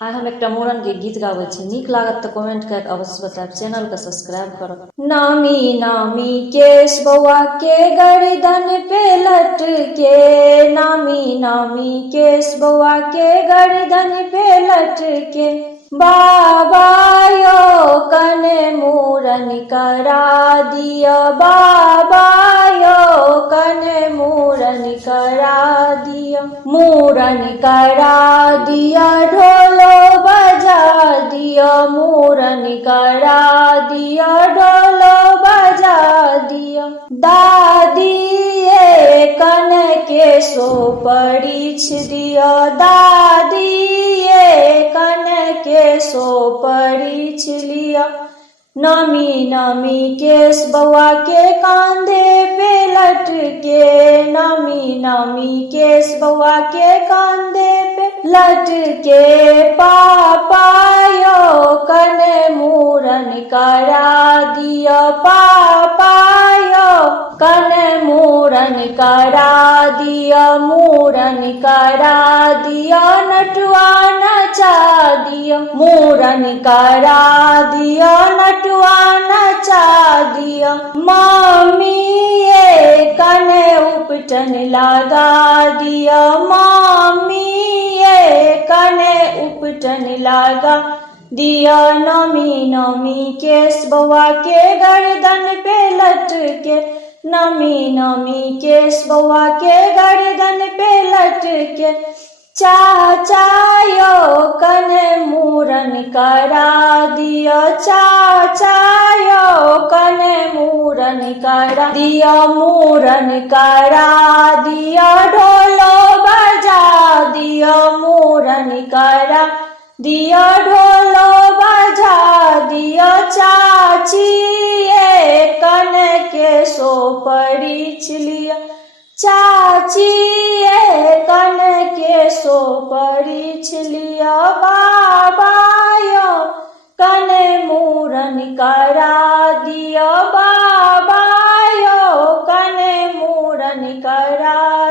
आइ हम एक मूड़न के गीत गाबै छी। नीक लागत तो कमेंट करके अवश्य बताएब। चैनल के सब्सक्राइब करब। नामी नामी केश बउआ के गर्दन पे लटके, नामी नामी केश बउआ के गर्दन पे लटके, बाबा यो कने मूड़न करा दिया, बाबा यो कने मूड़न करा दिया, मूड़न करा दिया, ढोलो बजा दिया, मूड़न करा दिया, ढोलो बजा दिया, दादी ये कन के सो परीछ दिया, दादी ये कन के सो परीछ लिया, नामी नामी केश बउआ के कांधे पे लटके, नामी नामी केश बउआ के कांधे पे लटके, पापा यो कने मूड़न करा दिया, पापा यो कने मूड़न करा दिया, मूड़न करा दिया, नटुआ नचा दिया, मूड़न करा दिया, नटुआ नचा दिया, मामी ये कने उपटन लगा दिया, मामी ये कने उपटन लगा दिया, नामी नामी केश बउआ के गर्दन पे लटके, नामी नामी केश बउआ के गर्दन पे लटके, चाचा यो कने मूड़न करा दिया, चाचा यो कने मूड़न करा दिया, मूड़न करा दिया, ढोलो बजा दिया, मूड़न करा दिया, ढोलो बजा दिया, चाची ये कने के सो परीछ लिया, चाची ये कन के सो परीछ लिया, बाबा यो कने मूड़न करा दिया, बाबा यो कने मूड़न करा